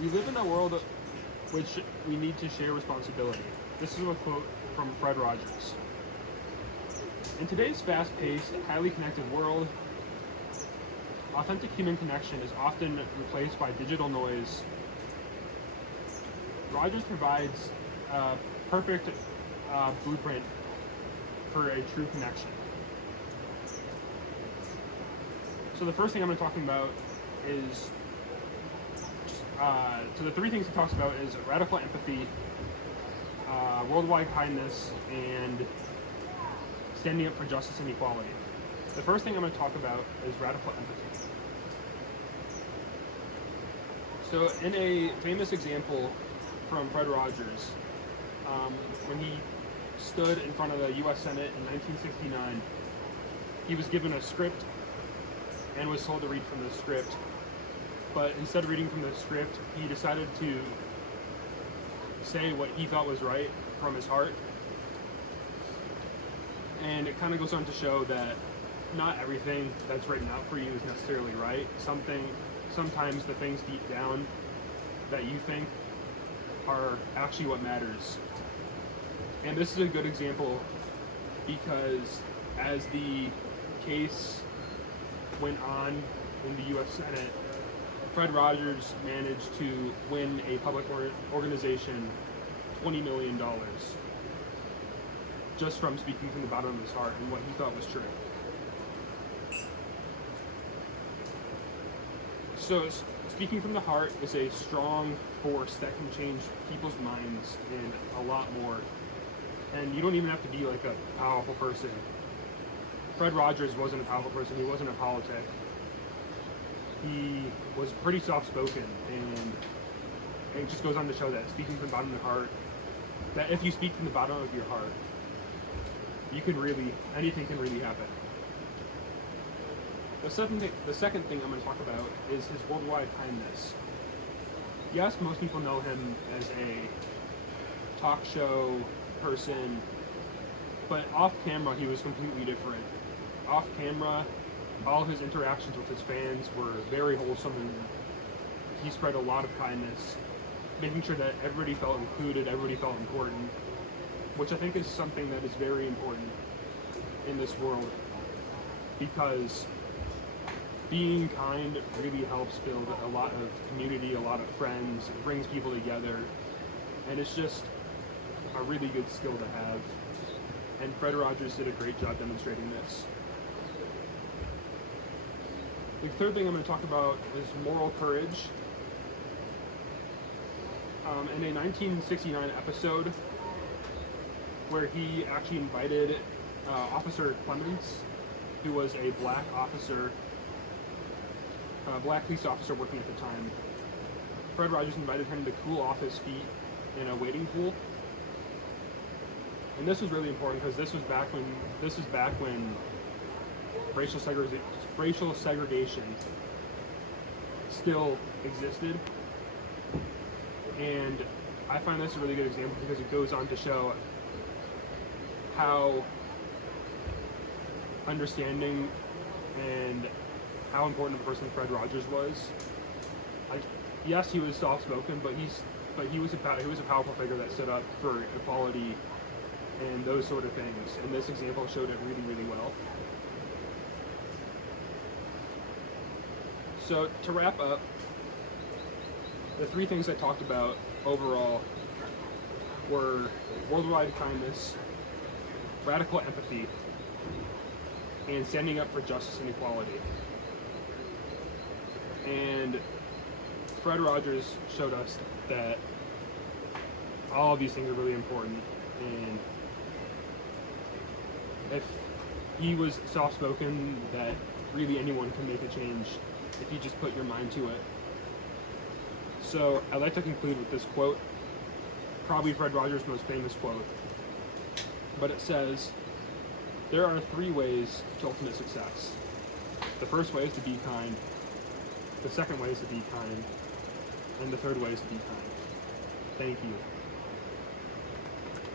We live in a world which we need to share responsibility. This is a quote from Fred Rogers. In today's fast-paced, highly connected world, authentic human connection is often replaced by digital noise. Rogers provides a perfect blueprint for a true connection. So the first thing I'm going to talk about is, so the three things he talks about is radical empathy, worldwide kindness, and standing up for justice and equality. The first thing I'm going to talk about is radical empathy. So in a famous example from Fred Rogers, when he stood in front of the U.S. Senate in 1969, he was given a script and was told to read from the script. But instead of reading from the script, he decided to say what he thought was right from his heart. And it kind of goes on to show that not everything that's written out for you is necessarily right. Sometimes the things deep down that you think are actually what matters. And this is a good example because as the case went on in the U.S. Senate, Fred Rogers managed to win a public organization $20 million just from speaking from the bottom of his heart and what he thought was true. So speaking from the heart is a strong force that can change people's minds and a lot more. And you don't even have to be like a powerful person. Fred Rogers wasn't a powerful person. He wasn't a politic. He was pretty soft-spoken, and it just goes on to show that speaking from the bottom of the heart, that if you speak from the bottom of your heart, anything can really happen. The second thing I'm going to talk about is his worldwide kindness. Yes, most people know him as a talk show person, but off camera he was completely different. Off camera, all his interactions with his fans were very wholesome, and he spread a lot of kindness, making sure that everybody felt included, everybody felt important, which I think is something that is very important in this world, because being kind really helps build a lot of community, a lot of friends, it brings people together, and it's just a really good skill to have. And Fred Rogers did a great job demonstrating this. The third thing I'm going to talk about is moral courage. In a 1969 episode where he actually invited Officer Clements, who was a black police officer working at the time, Fred Rogers invited him to cool off his feet in a wading pool. And this was really important because this was back when racial segregation still existed. And I find this a really good example because it goes on to show how understanding and how important a person Fred Rogers was. Like, yes, he was soft-spoken, but he was a powerful figure that stood up for equality and those sort of things. And this example showed it really, really well. So to wrap up, the three things I talked about overall were worldwide kindness, radical empathy, and standing up for justice and equality. And Fred Rogers showed us that all of these things are really important. And if he was soft-spoken, that really anyone can make a change if you just put your mind to it. So I'd like to conclude with this quote, probably Fred Rogers' most famous quote, but it says, "There are three ways to ultimate success. The first way is to be kind, the second way is to be kind, and the third way is to be kind." Thank you.